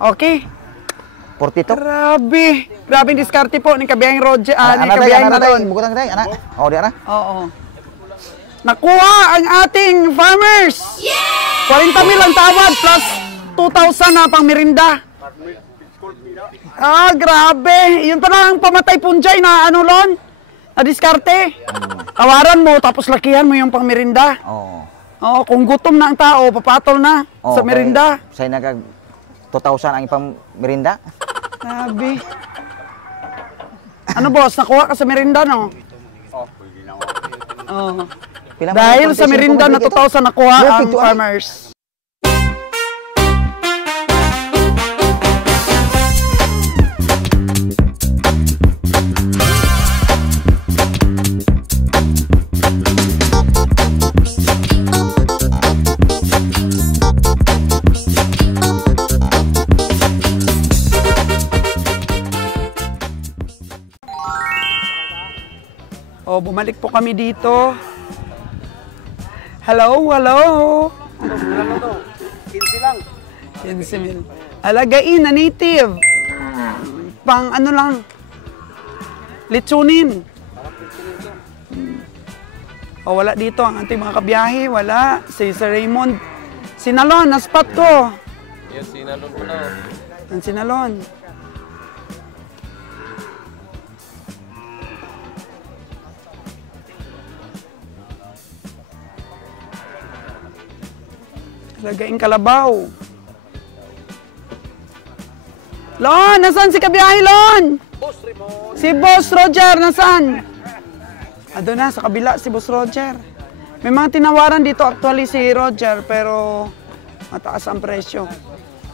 Okay. 42. Grabe. Grabe yung diskarte po ni Kabiyahing Roger. Ni Kabiyahing Maron. Bukutang tayo, anak. Oh, di ana. Oo. Nakuha ang ating farmers. 40 mil ang tawad plus 2,000 na pang merinda. Grabe. Yun pala ang pamatay punjay na ano lon? Na diskarte. Tawaran mo tapos lakihan mo yung pang merinda. Oo. Oo, kung gutom na ang tao, papatol na sa merinda. Say nagag 2,000 ang ipang merinda. Grabe. Ano boss, nakuha ka sa merinda no? Oo. Dahil sa merinda na 2,000 nakuha ang farmers. Bumalik po kami dito. Hello, hello. 15 lang. 15 mil. Alagain na native. Pang ano lang. Litsunin. Wala dito ang ating mga kabiyahe. Wala. Si Sir Raymond. Sinalon, na-spot ko. Yes, sinalon ko na. Ang sinalon. Lagaing kalabaw. Lon, nasaan si Kabiyahe, Lon? Si Boss Roger, nasaan? Ado na, sa kabila si Boss Roger. May mga tinawaran dito actually si Roger, pero mataas ang presyo.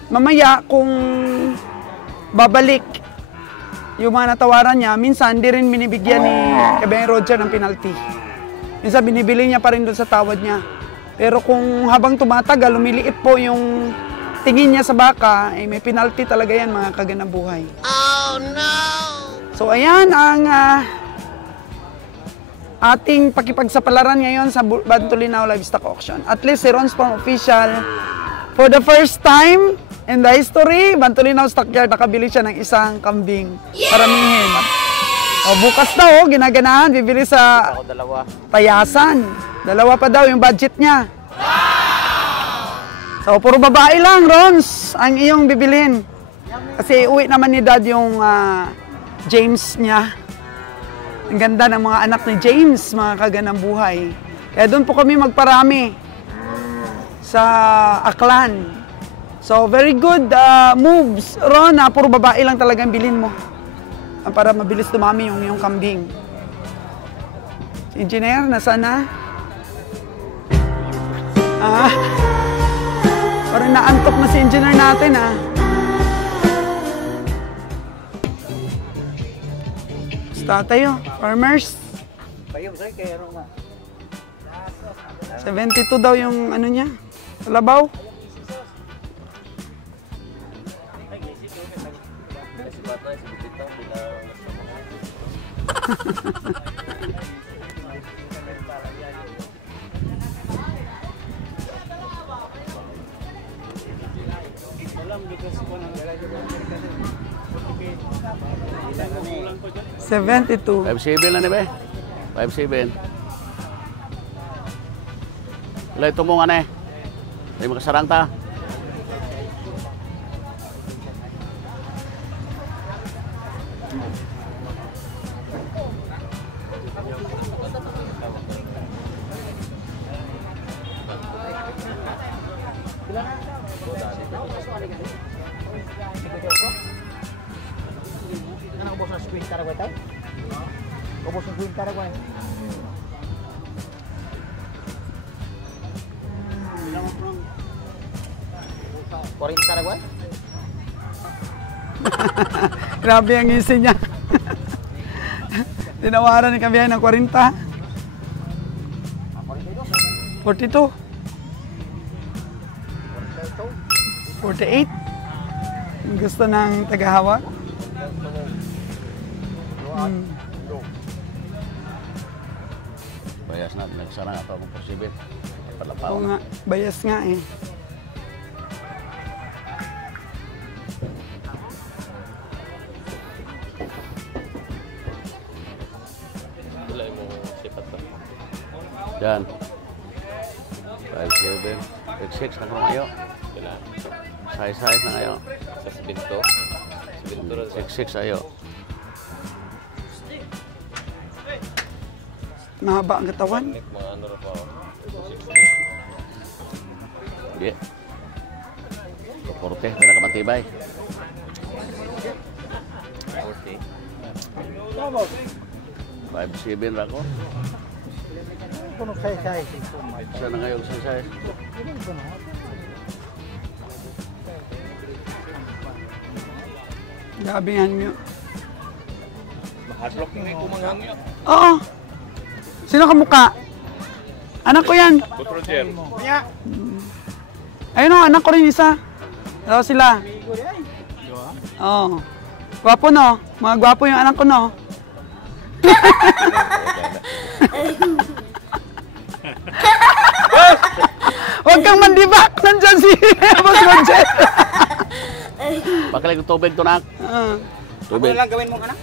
Mamaya, kung babalik yung mga natawaran niya, minsan di rin binibigyan ni Kabiyahe Roger ng penalty. Minsan binibili niya pa rin doon sa tawad niya. Pero kung habang tumatagal, lumiliit po yung tingin niya sa baka, may penalty talaga yan mga kaganabuhay. Oh no! So ayan ang ating pakipagsapalaran ngayon sa Bantulinaw Livestock Auction. At least si Ron's Farm Official, for the first time in the history, Bantulinaw Stockyard, nakabili siya ng isang kambing. Paramihin. Bukas daw, ginaganahan, bibili sa Tayasan. Dalawa pa daw yung budget niya. So, puro babae lang, Rons, ang iyong bibilhin. Kasi uwi naman ni Dad yung James niya. Ang ganda ng mga anak ni James, mga kaganang buhay. Kaya doon po kami magparami sa Aklan. So, very good moves, Ron. Puro babae lang talagang bilhin mo. Para mabilis dumami yung kambing. Engineer, nasaan na? Parang naantok na si engineer natin, Basta tayo, farmers. 72 daw yung ano niya, kalabaw. $72. 5-7 lang ba? 5-7. Wala ito mong ano eh. May makasarang ta. Ubos ang screen Taragway tayo? Ubos ang screen Taragway. Korin Taragway? Grabe ang ngisi niya. Tinawaran ni Kabiyahe ng 40. 42. 48. Gusto ng tagahawak. Bayas na, nagsarang ako kung posibit. Oo nga, bayas nga eh. Yan. 5'7". 6'6" na kayo. Size na kayo. Sa Sibinto. 6'6" ayo. Mahaba ang katawan. Mga ano na pa. Hindi. 40, kaya nakamatibay. 5'7" na ako. Kung say-say. Saan na ngayon size? Grabe yan nyo. Hardlock na yung kumangangyo. Oo. Sino kamukha? Anak ko yan. Boss Roger. Ayun o, anak ko rin isa. Dalawa sila. Oo. Gwapo no? Mga gwapo yung anak ko no? Huwag kang mandibak! Nandyan si Boss Roger. Bakalig ng tubig to nak. Tubig. Ano lang gawin mo ka na?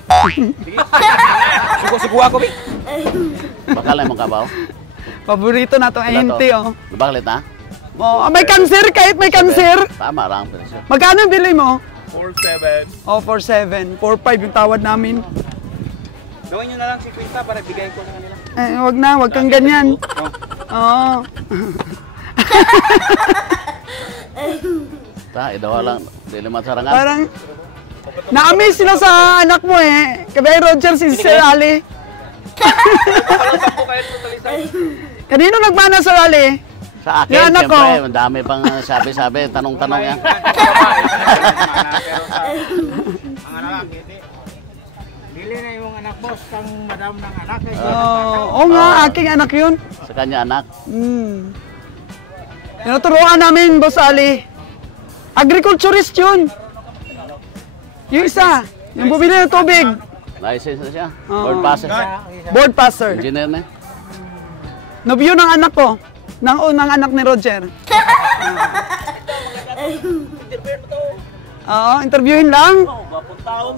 Sugo-sugo ako, Big. Bakal na mong kabaw. Paborito na itong ahente oh. Bakalit na? Oh, may cancer kahit may cancer. Tama lang. Presyo. Magkano bili mo? 4'7". Oh, 4.7. 4.5 yung tawad namin. Gawin nyo na lang si Quinta para bigay ko sa kanila. Eh, wag na, wag kang ganyan. Oo. Idawa lang. Dili masarangan. Parang, na-amaze sila sa anak mo eh. Kabay Roger, si Sir Ali. Kanino nagmana Sir Ali? Sa akin, Yung anak ko. siyempre, madami pang sabi-sabi, tanong-tanong yan. Ang anak, dili na yung anak boss kang madam ng anak. Oo nga, aking anak yun. Sa kanya anak. Tinuturuan namin, Boss Ali. Agriculturist yun. Yung isa, yung bumili ng tubig. License na siya. Oo. Board passer. Board passer. Engineer na. Nobyo ng anak ko. Ng unang anak ni Roger. Oo, interviewin lang.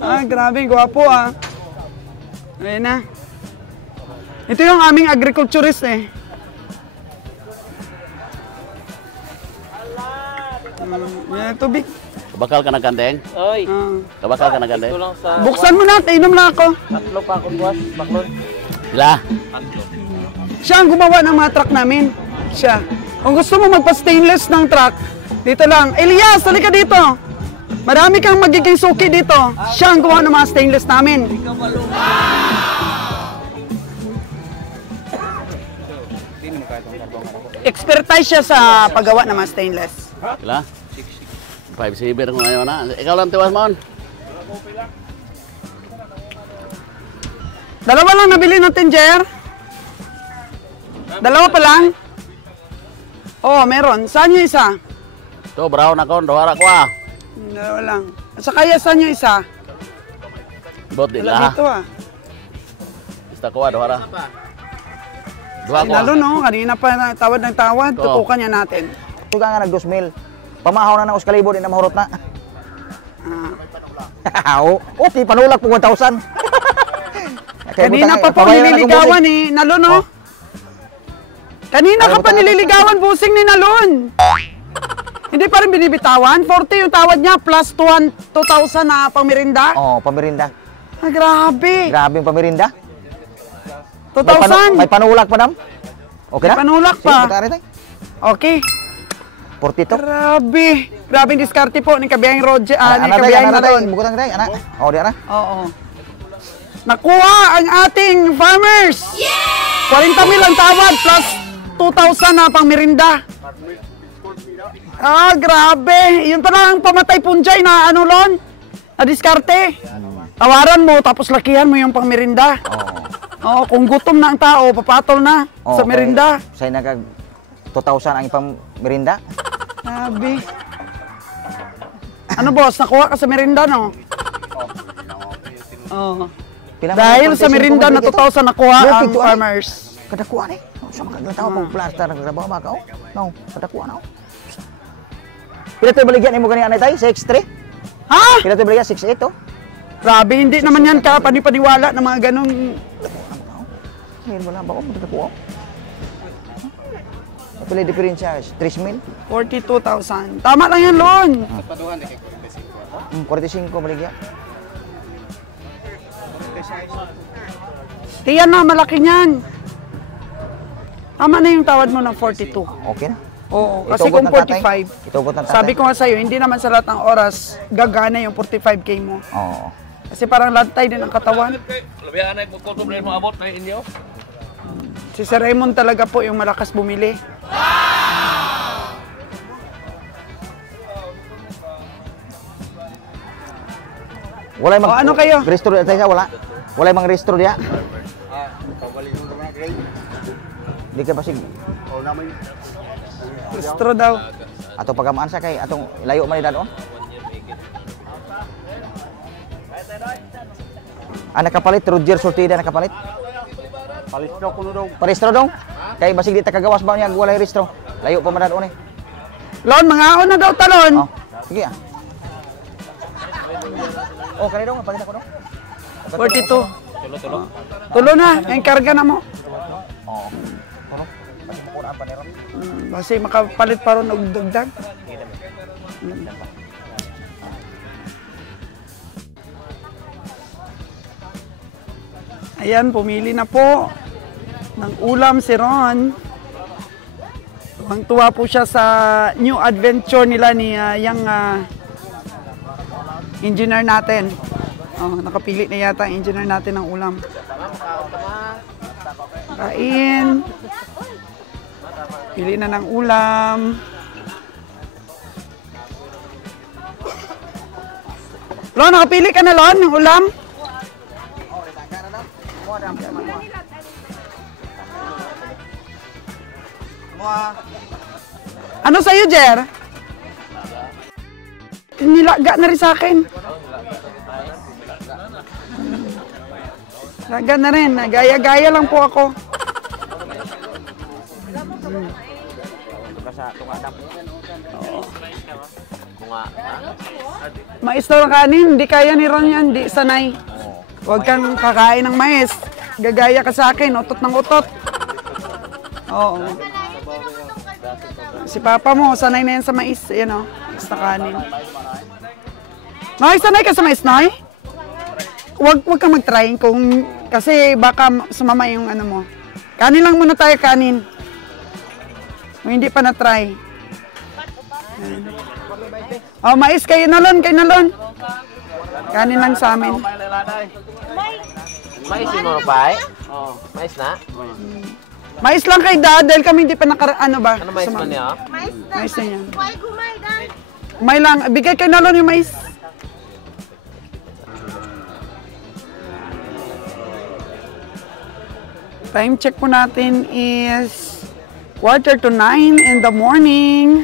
Ah, grabe, gwapo ah. Ayun na. Ito yung aming agriculturist eh. Yan, tubig. Kabakal ka nagkandeng? Oy, Kabakal ka nagkandeng? ito lang sa Buksan mo na, inom lang ako. tatlo pa ako boss, baklon. Sila. Siya ang gumawa ng mga truck namin. Siya. Kung gusto mo magpa-stainless ng truck, dito lang. Elias, halika dito. Marami kang magiging suki dito. Siya ang gumawa ng mga stainless namin. Expertise siya sa paggawa ng mga stainless. Sila. 5'7" ko ngayon na. Ikaw lang tiwas mo. Dalawa lang nabili natin, Jer. Dalawa pa lang. Oo, meron. Saan yung isa? Ito, brown ako. Dawara ko ah. Dalawa lang. Sa kaya saan yung isa? Bot din Wala lah. dito ah. Basta ko ah, dawara. Dua ko Lalo ah. no, kanina pa tawad ng tawad. Oo. Tutukan niya natin. Tuga nga nag 2,000. Pamahaw na ng Oscalibo, di na mahurot na. Oo, okay, panulak po 1,000. Kanina pa po nililigawan ni Nalon, no? Kanina ka pa nililigawan, busing ni Nalon. Hindi pa rin binibitawan. 40 yung tawad niya, plus 2,000 na pangmerinda. Oo, pamirinda. Ah, grabe. Grabe yung pamirinda. 2,000. May panulak pa, dam? Okay na? May panulak pa. Sige, pagkari tayo. Okay. 42. Grabe. Grabe yung diskarte po ni Kabiyahing Roger, ni Kabiyahing Nalon. Bukod ang tayo, anak. Oo, di na. Oo. Nakuha ang ating farmers! 40,000 ang tawad plus 2,000 na pang merinda. Ah, grabe! Yun pa lang pamatay punjay na ano lon? Na diskarte. Tawaran mo tapos lakihan mo yung pang merinda. Oo, kung gutom na ang tao, papatol na sa merinda. Sa'yo nagag 2,000 ang ipang merinda. Grabe. Ano boss, nakuha ka sa merinda no? Oo. Dahil sa merinda na 2,000 nakuha ang farmers. Kadakuan eh. Sa makaglantaw pang plaster nagtrabaho ba ka oh? No, kadakuan oh. Pila tayo baligyan mo ganyan anay tayo? 6'3"? Ha? Pila tayo baligyan? 6'8" oh? Grabe, hindi naman yan ka panipaniwala ng mga ganong... Ngayon wala ba oh? Kadakuan oh? Pila diferensya? 3,000? 42,000. Tama lang yan, Lon. 45 baligya. Tiyan na, malaki niyan. Tama na yung tawad mo ng 42. Okay na. Oo, kasi Itugot kung ng tatay. 45, Itugot ng tatay. sabi ko nga sa'yo, hindi naman sa lahat ng oras gagana yung 45K mo. Oo. Kasi parang lantay din ang katawan. Labihan na yung kukutom na yung mga abot na inyo. Si Sir Raymond talaga po yung malakas bumili. Wala mang ano kayo? Restro tayo sa wala. Wala mang restro dia. Di ka basig Gusto daw. ato pagamaan sa kay atong layo man dadon. Nakapalit Roger Sortida nakapalit. Palistro ko dong. Parestro dong. Kay basig di ta kagawas ba niya wala restro. Layo pa man dadon eh. Lon, mangaon na daw talon. Oh. Sige ah. Oh, kani dong palit ako dong. 42. Tulo-tulo. Tulo na, yung karga na mo. Oo. Ano? Pati mo kuna pa niron. Basi makapalit pa ron og dagdag. Ayan, pumili na po ng ulam si Ron. Tuwang-tuwa po siya sa new adventure nila ni yung engineer natin. Oh, nakapili na yata ang engineer natin ng ulam. Kain. Pili na ng ulam. Lon, nakapili ka na, Lon, ng ulam? Ano sa'yo, Jer? Nilaga na rin sa akin. Laga na rin. Gaya-gaya lang po ako. Mais daw ng kanin. Hindi kaya ni Ron yan. Hindi sanay. Huwag kang kakain ng mais. Gagaya ka sa akin. Utot ng utot. Oo. Si Papa mo, sanay na yan sa mais. Yan o. Mais na kanin. Noy, sanay ka sa mais, Noy? Huwag kang mag-try kung kasi baka sumama yung ano mo. Kanin lang muna tayo, kanin. Kung hindi pa na-try. Oh, mais kayo na, Lon. Kanin lang sa amin. Mais mo pa eh? Oh, mais na? Mais lang kay Dad dahil kami hindi pa ano ba? Ano mais man niya? Mais na yan. May lang. Bigay kayo na, Lon, yung mais. Time check po natin is 8:45 in the morning.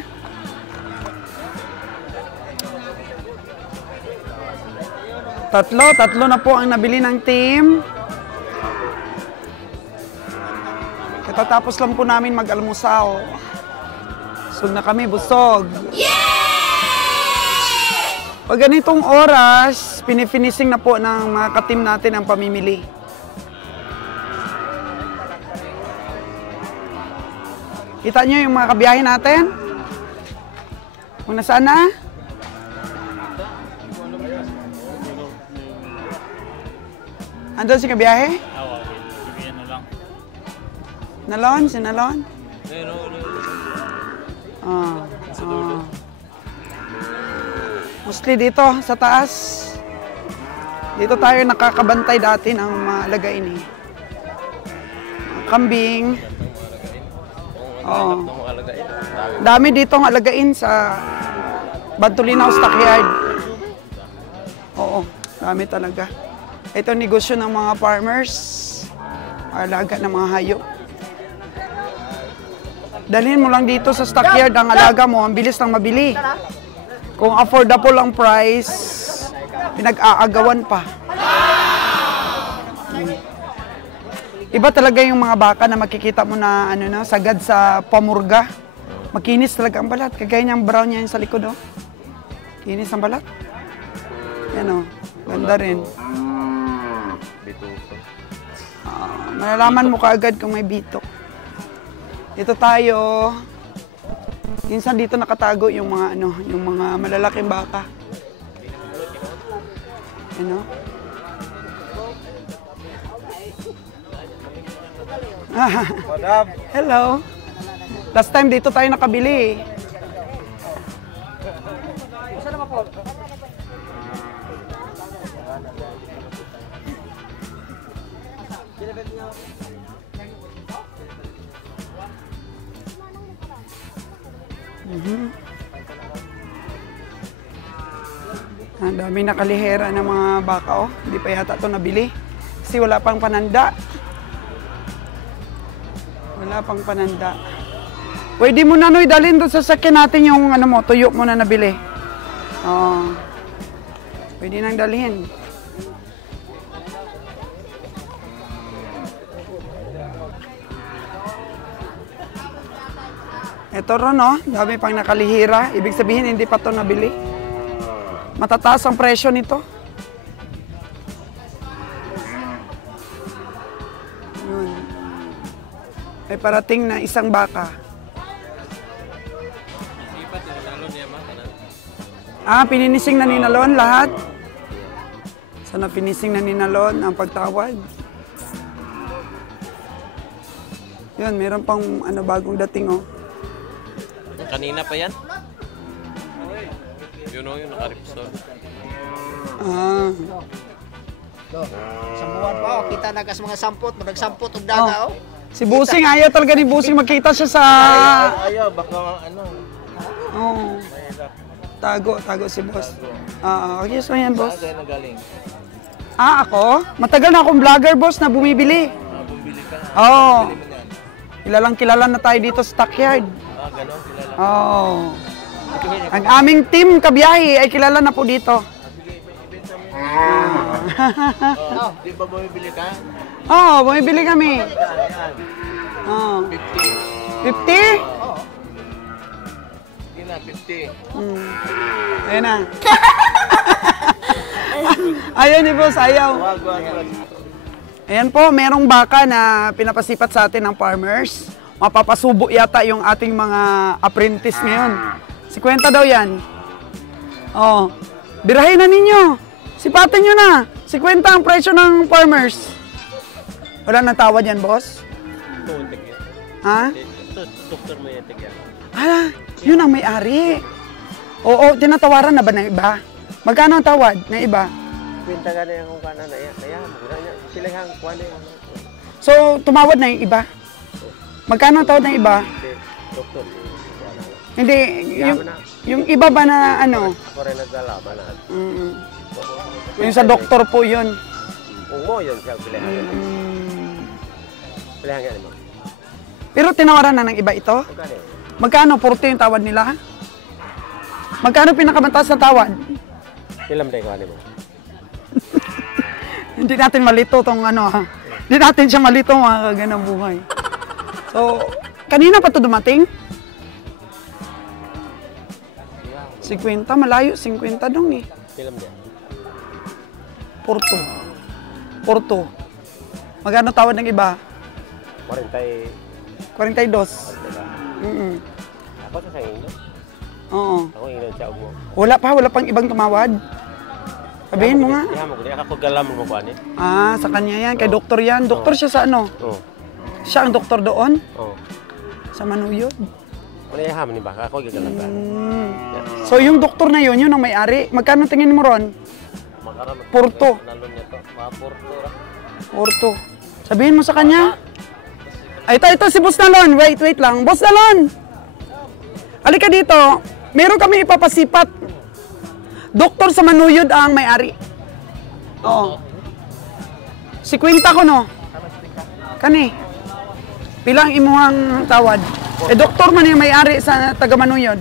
Tatlo na po ang nabili ng team. Katatapos lang po namin mag-almusal. Busog na kami, busog. Pag ganitong oras, pinifinishing na po ng mga ka-team natin ang pamimili. Kita nyo yung mga kabiyahe natin? Kung nasaan na? Andun si kabiyahe? Oo, bibigyan na lang. Nalon? Si Nalon? Mostly dito, sa taas. Dito tayo nakakabantay dati ng mga lagain eh. Kambing. Oo. Dami dito ang alagain sa Bantulinaw Stockyard. Oo, dami talaga. Ito negosyo ng mga farmers. Alaga ng mga hayop. Dalhin mo lang dito sa stockyard ang alaga mo, ang bilis lang mabili. Kung affordable ang price, pinag-aagawan pa. Iba talaga yung mga baka na makikita mo na ano na, sagad sa pamurga. Makinis talaga ang balat. Kagaya niyang brown niya yung sa likod, oh. Kinis ang balat. Yan, oh. Ganda rin. Bituso. Malalaman mo kaagad kung may bitok. Dito tayo. Minsan dito nakatago yung mga ano, yung mga malalaking baka. Ano? Hello. Last time dito tayo nakabili. Ang daming nakalihera ng mga baka, oh. Hindi pa yata ito nabili. Kasi wala pang pananda. Wala pang pananda. Pwede mo na, Noy, dalhin doon sa sakyan natin yung ano mo, tuyo mo na nabili. Oh. Pwede nang dalhin. Ito ron, no? Dami pang nakalihira. Ibig sabihin, hindi pa ito nabili. Matataas ang presyo nito. Yun. May parating na isang baka. Pininising na ni Nalon lahat. Sana finising na ni Nalon ang pagtawad. Yun, meron pang ano, bagong dating, oh. Kanina pa yan? Yun o, yun, nakaripsol. Isang buwan pa, oh. Kita na kas mga sampot, nagsampot og daga, oh. Si Busing, ayaw talaga ni Busing makita siya sa... Ayaw, baka ano. Oh. Tago si boss. Okay, so yan, boss. Saan nagaling? Ako? Matagal na akong vlogger, boss, na bumibili. Bumili ka? Oo. Kilala na tayo dito sa Stockyard. Ganon, kilala. Oo. Ang aming team kabiyahe ay kilala na po dito. Di ba bumibili ka? Oo, bumibili kami. Yan. Oo. 50. 50? Hindi na, 50. Ayan na. Ayaw ni boss, ayaw. Wag. Ayan po, merong baka na pinapasipat sa atin ng farmers. Mapapasubo yata yung ating mga apprentice ngayon. 50 daw yan. Oh, birahin na ninyo. Sipatin nyo na. 50 ang presyo ng farmers. Wala nang tawad yan, boss? Ha? Doktor mo yan, tigyan. Yun ang may-ari. Oo, tinatawaran na ba ng iba? Magkano ang tawad ng iba? Kwenta ka na yung kanan na yan. Kaya, sila yung kuwan na yan. So, tumawad na yung iba? Magkano ang tawad ng iba? Doktor. Hindi, yung iba ba na ano? Ako rin naglalaban na. Yung sa doktor po yun. Oo, yun siya. Pilihan ka. Pilihan ka naman. Pero tinawaran na ng iba ito? Magkano? 40 yung tawad nila? Magkano pinakamantas na tawad? Ilam tayo ka naman. Hindi natin malito tong ano ha. Hindi natin siya malito mga kaganang buhay. So, kanina pa to dumating? 50, malayo. 50 dong eh. Ilam niya. Porto. Magkano tawad ng iba? 42. Ako sa inyo? Oo. Ako ilan siya mo. Wala pang ibang tumawad. Sabihin mo nga. Iha mo, kaya ako galam mo kuhan eh. Sa kanya yan. Kay doktor yan. Doktor siya sa ano? Oo. Siya ang doktor doon? Oo. Sa Manuyod. Wala iha mo ni ba? Ako gagalam ka. So yung doktor na yun ang may-ari. Magkano tingin mo ron? Porto. Nalon niya to. Mga Porto. Sabihin mo sa kanya. Ay, ito si Boss Nalon. Wait lang. Boss Nalon! Halika dito. Meron kami ipapasipat. Doktor sa Manuyod ang may-ari. Oo. 50 ko, no? Kani. Pilang imuhang tawad. Doktor man yung may-ari sa taga Manuyod.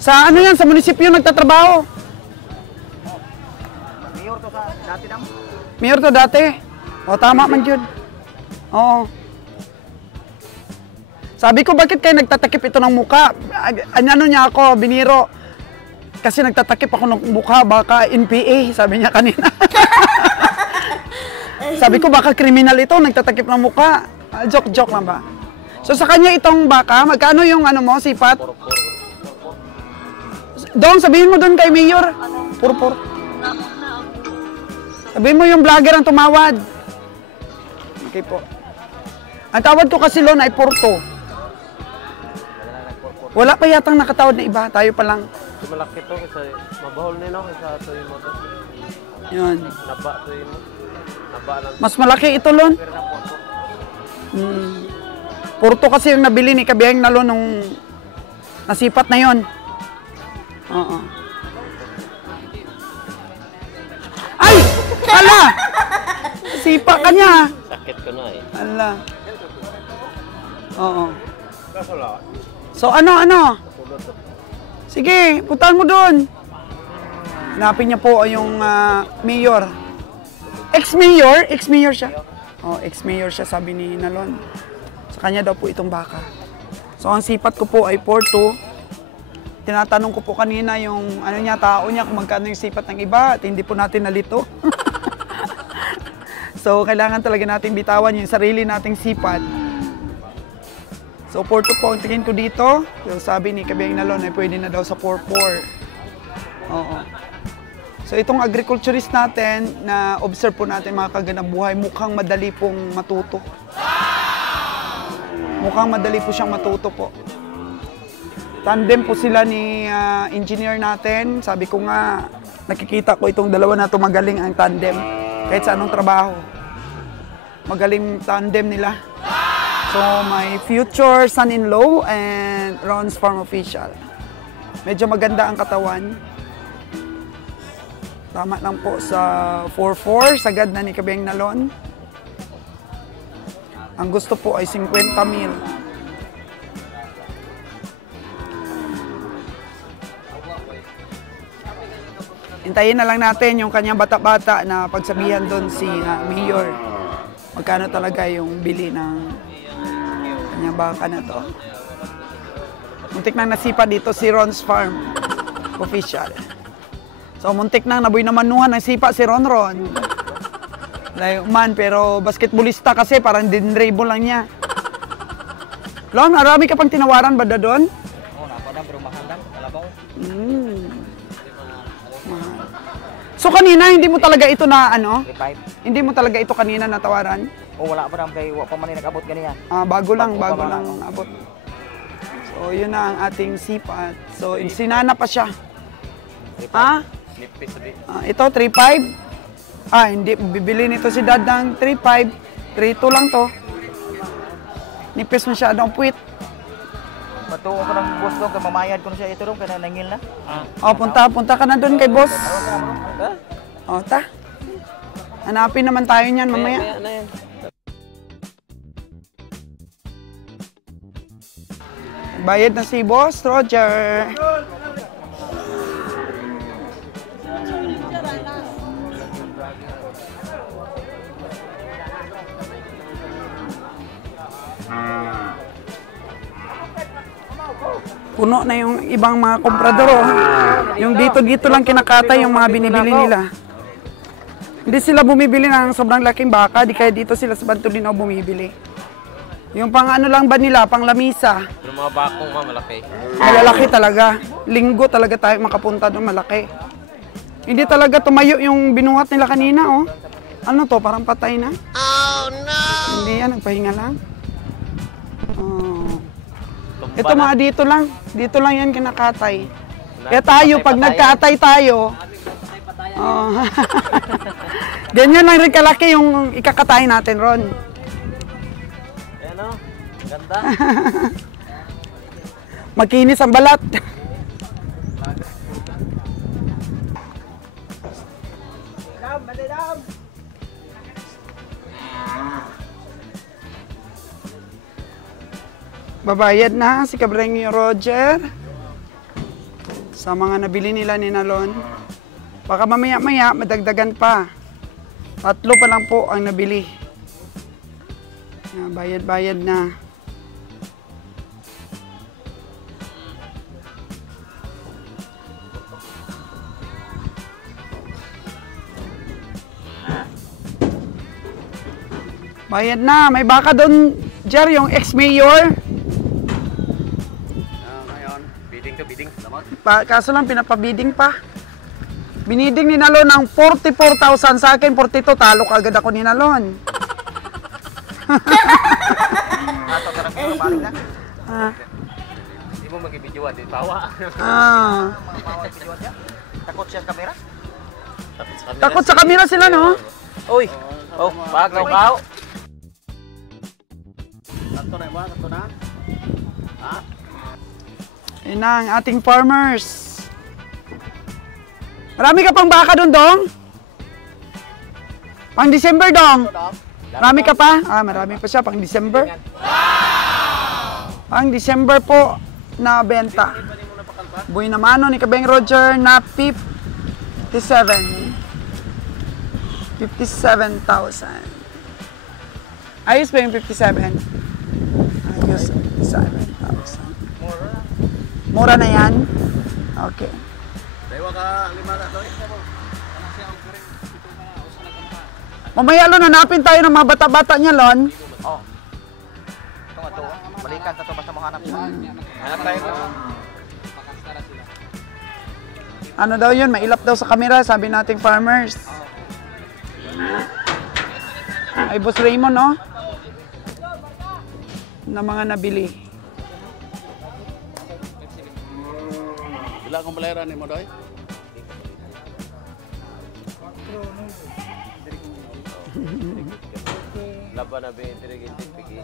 Sa ano yan? Sa munisipyo nagtatrabaho. Mayor to sa dati namo. Mayor to dati. O, tama man yun. Oo. Sabi ko, bakit kayo nagtatakip ito ng muka? Ano niya ako, biniro. Kasi nagtatakip ako ng mukha, baka NPA, sabi niya kanina. Sabi ko, baka kriminal ito, nagtatakip ng mukha. Joke lang ba? So sa kanya itong baka, magkano yung ano mo, sipat? Dong, sabihin mo doon kay Mayor. Purpur. Sabihin mo yung vlogger ang tumawad. Okay po. Ang tawad ko kasi loan ay Porto. Wala pa yatang nakatawad na iba. Tayo pa lang. Malaki to kasi mabahol nila kasi ito yung motor. Yun. Naba to yung naba lang. Mas malaki ito loan. Porto kasi yung nabili ni Kabiyang na loan nung nasipat na yon. Oo. Ay! Ala! Sipa ka niya. Sakit ko na eh. Ala. Oo. So ano? Sige, puntahan mo doon. Hanapin niya po yung mayor. Ex-mayor? Ex-mayor siya. Oh, ex-mayor siya, sabi ni Nalon. Sa kanya daw po itong baka. So ang sipat ko po ay 4-2. Tinatanong ko po kanina yung ano niya, tao niya kung magkano yung sipat ng iba at hindi po natin nalito. So kailangan talaga natin bitawan yung sarili nating sipat. So 4-2 po ang tingin ko dito. So, sabi ni Kabiyang Nalon ay pwede na daw sa 4-4. Oo. So itong agriculturist natin na observe po natin mga kaganang buhay, mukhang madali pong matuto. Mukhang madali po siyang matuto po. Tandem po sila ni engineer natin. Sabi ko nga, nakikita ko itong dalawa na ito magaling ang tandem. Kahit sa anong trabaho. Magaling tandem nila. So, my future son-in-law and Ron's farm official. Medyo maganda ang katawan. Tama lang po sa 4-4, sagad na ni Kabiyang Nalon. Ang gusto po ay 50,000. Hintayin na lang natin yung kanyang bata-bata na pagsabihan doon si Mayor. Magkano talaga yung bili ng kanyang baka na to. Muntik nang nasipa dito si Ron's Farm official. So muntik nang nabuy na manuhan ng sipa si Ron. Layo man, pero basketballista kasi parang dinrable lang niya. Lon, marami ka pang tinawaran ba doon? Oo, napadang pero mahal lang. Kalabaw. So kanina, hindi mo talaga ito na ano? 3-5. Hindi mo talaga ito kanina natawaran? O wala pa rin kay pa man nag-abot ganyan. Bago lang abot. So yun na ang ating sipat. So sinana pa siya. Ito 3.5. Hindi bibili nito si Dad ng 3.5. 3.2 lang to. Nipis masyadong puwit. Matuo ko ng boss doon, kay mamayad ko na siya ito doon, kaya nangil na. Punta ka na doon kay boss. Ta. Hanapin naman tayo niyan mamaya. Bayad na si Boss Roger. Puno na yung ibang mga komprador. Yung dito lang kinakatay yung mga binibili nila. Hindi sila bumibili ng sobrang laking baka, di kaya dito sila sa Bantolinaw bumibili. Yung pang ano lang ba nila, pang lamisa. Yung mga bakong malaki. Malalaki talaga. Linggo talaga tayo makapunta doon, malaki. Hindi talaga tumayo yung binuhat nila kanina, oh. Ano to, parang patay na? Oh no! Hindi yan, nagpahinga lang. Oh. Ito mga dito lang yan kinakatay. Kaya tayo, pag nagkatay tayo, oh. Ganyan lang rin kalaki yung ikakatay natin, Ron. Ayan o, ganda. Makinis ang balat. Babayad na si Cabrengyo Roger sa mga nabili nila ni Nalon. Baka mamaya-maya madagdagan pa. 3 pa lang po ang nabili. Bayad-bayad na. Bayad na. May baka doon Jer, yung ex-mayor. Ngayon, bidding to bidding. Salamat. Kaso lang, pinapabiding pa. Biniding ni Nalon ng 44,000 sa akin, 42. Talo kagad ako ni Nalon. Ato tarang ko balik na. Hindi mo mag-ibidyoan, di tawa. Bawal video niya. Takot siya sa kamera. Takot sa kamera sila, no? Uy! Oh, bagaw kao. Takto na ba? Takto na? Ha? Yun na ang ating farmers. Marami ka pang baka doon, Dong? Pang December, Dong? Marami ka pa? Marami pa siya pang December. Pang December po na benta. Buhay na mano ni Kabeng Roger na 57,000. Ayos ba yung 57? Ayos, 57,000. Mura na yan? Okay. Dewa ka, 5 na to. Mamaya, Lon, hanapin tayo ng mga bata-bata niya, Lon. Oh. Ito nga to. Balikan sa to basta mahanap siya. Hanap tayo ko. Ano daw yun? Mailap daw sa kamera, sabi nating farmers. Ay, Boss Raymond, no? Na mga nabili. Wala akong balayran ni mo, Doy. Laban na binitirig pigi.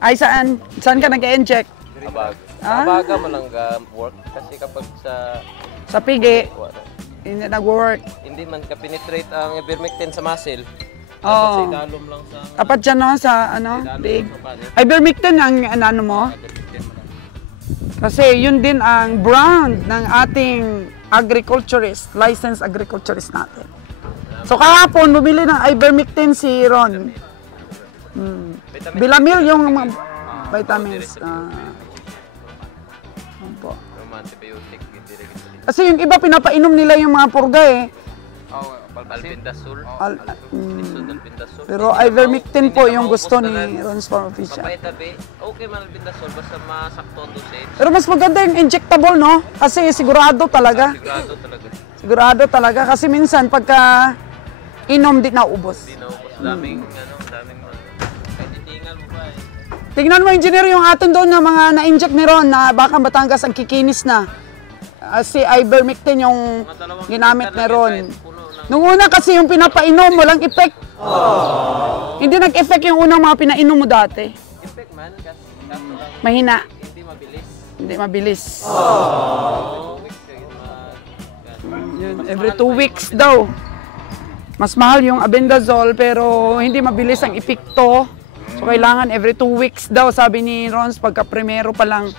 Ay, saan ka nag-inject? Abag. Ah. Abaga man lang work kasi kapag sa Sa pigi, hindi nag-work. hindi man ka penetrate ang ivermectin sa muscle. Oo. Sa idalom lang sa Tapat siya, no? Sa, ano, big. Ivermectin ang ano mo? Kasi yun din ang brand ng ating agriculturist, licensed agriculturist natin. So kahapon, bumili ng ivermectin si Ron. Bilamil yung mga vitamins. Opo. antibiotic hindi rin ito. Kasi yung iba pinapainom nila yung mga purga eh. Albendazole. Albendazole. Pero ivermectin po yung gusto ni Ron's Farm Official. Mapay-tabi. Okay man albendazole basta masakto ang dosage. Pero mas maganda yung injectable, no? Kasi sigurado talaga. Sigurado talaga. Sigurado talaga. Kasi minsan pagka inom di naubos. Hindi na ubos. Daming kahit titingal mo ba eh. Tingnan mo, engineer, yung atin doon na mga na-inject ni Ron na baka Batangas ang kikinis na. Si ivermectin yung ginamit ni Ron. Nung una kasi yung pinapainom, walang effect. Hindi nag-effect yung unang mga pinainom mo dati. Effect man, kasi Mahina. hindi mabilis. Hindi mabilis. 2 weeks Yun, every 2 weeks daw. Mas mahal yung albendazole pero hindi mabilis ang epekto. So kailangan every 2 weeks daw, sabi ni Rons, pagka primero pa lang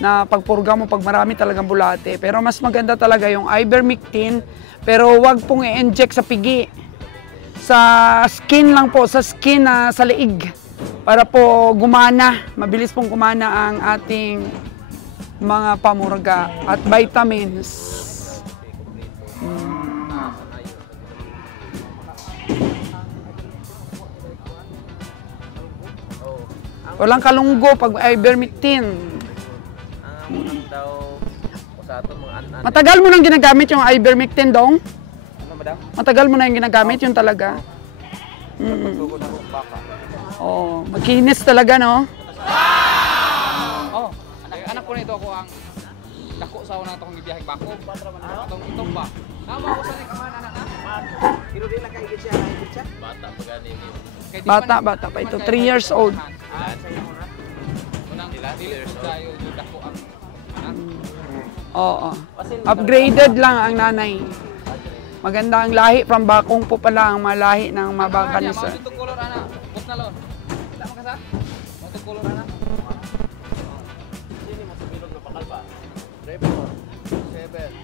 na pagpurga mo pag marami talagang bulate. Pero mas maganda talaga yung ivermectin, pero wag pong i-inject sa pigi. Sa skin lang po, sa skin na sa leeg. Para po gumana, mabilis pong gumana ang ating mga pamurga at vitamins. Walang kalunggo pag ivermectin. Ang daw sa ato mga anan. Matagal mo nang ginagamit yung ivermectin, Dong? Ano madam? Matagal mo na yung ginagamit yun talaga. Pagtugod ako baka. Oh, makinis talaga, no? Oh, anak ko na ito ako ang dako sa unang itong bibiyahing bako. Itong ba? Nama ko sa ni kaman anak na. Pero di lang kaigit siya, naigit siya. Bata pa ganin yun. Bata pa ito, 3 years old. Unang dili ko tayo yung dako ang anak. Oo. Upgraded lang ang nanay. Maganda ang lahi, from bakong po pala ang malahi ng mabaka ni sir. Itong color anak. Put na lon. Kita mo kasa? Itong color anak. Sini mas bilog na pakal ba? 7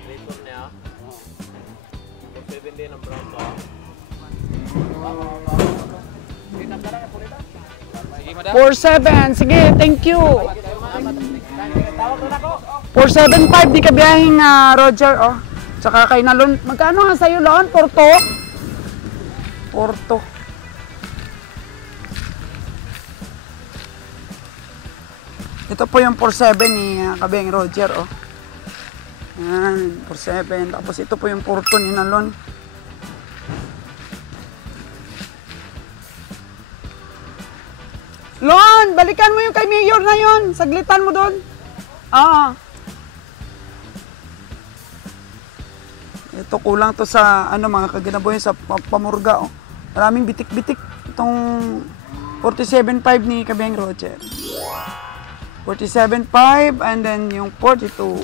Return niya. 7 din ang brown ba? Sige madam. 4-7, sige, thank you. 4-7-5, di ka biyahing Roger, oh. Tsaka kay Nalon, magkano nga sa'yo, Lon? Porto? Porto. Ito po yung 47 ni Kabeng Roger, oh. Yan, 47. Tapos ito po yung 42 ni Nalon. Lon, balikan mo yung kay Mayor na yun. Saglitan mo doon. Ah. Ito kulang to sa ano mga kaginaboy sa pamurga, oh. Maraming bitik-bitik itong 47.5 ni Kabeng Roger. 47.5 and then yung 42.